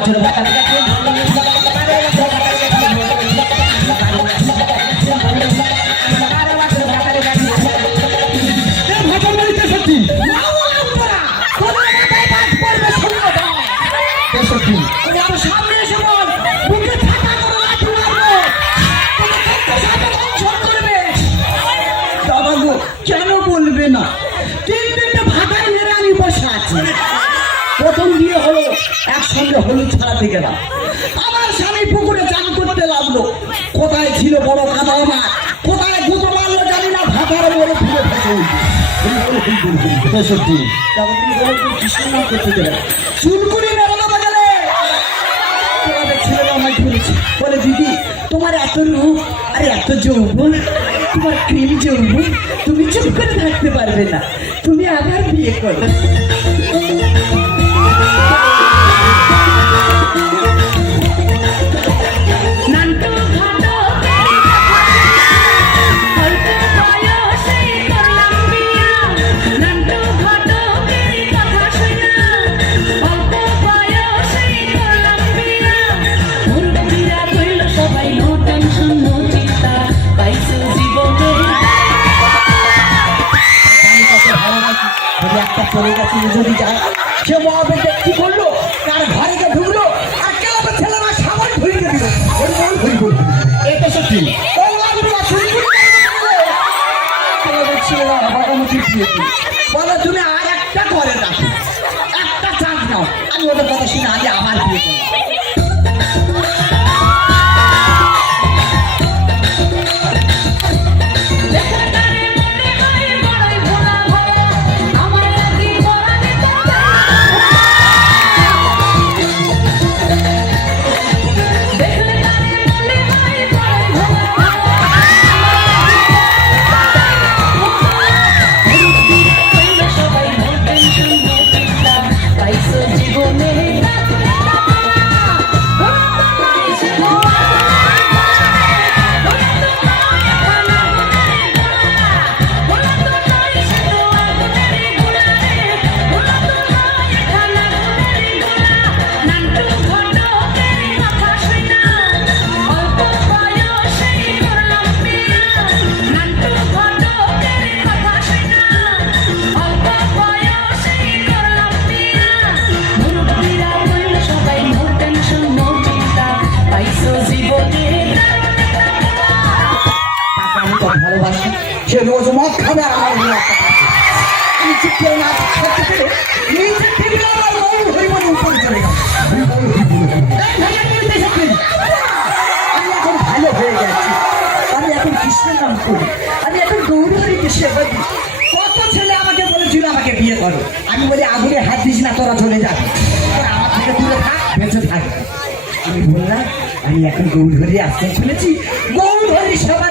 বছর ভাতা কেন বলবে না? তিনটা ভাটায় মেরে আমি বসে আছি। প্রথম বিয়ে হলো, একসঙ্গে হলুদ ছাড়াতে গেলাম। আমার স্বামী পুকুরে চান করতে লাগলো। কোথায় ছিল বড় কাদা মাছ, কোথায় গুঁতো মারলো জানি না, ভাটার বড় ফিরে ফেসে সত্যি করতে গেলাম চুলকুড়ি মেলানো বাজারে ছেলেরা আমায় ধরেছে, বলে দিদি তোমার এত রূপ আর এত যৌবন, তোমার ক্রিম যৌবন, তুমি চুপ করে থাকতে পারবে না, তুমি আবার বিয়ে করো। চলে গেছে যদি যায় সে মহাবেদ কি করলো, কার ঘরে গিয়ে ঢুকলো আর কেলাবে ছেলেরা সাবান ধুয়ে দিল। এটা সত্যি বলো তুমি আর একটা ঘরে রাখো, একটা চান্স নাও, আমি ওদের কথা শুনে আগে আবার বিয়ে করলাম। সে রোজ মদ খাবে আর আমার আমি চুপ করে না থাকতে পেরে নিজের টেবিলে আমার মন হরিমনে উপরে চলে গেল। আমি এখন ভালো হয়ে গেছি, আমি এখন কৃষ্ণের নাম করি, আমি এখন গৌরহরিকে সেবা দিই। কত ছেলে আমাকে বলেছিল আমাকে বিয়ে করো, আমি বলি আগুনে হাত দিস না, তোরা চলে যাবে, তোরা আমার থেকে দূরে থাক, বেঁচে থাক। আমি বললাম আমি এখন গৌরহরি আসতে শুনেছি, গৌরহরি সেবা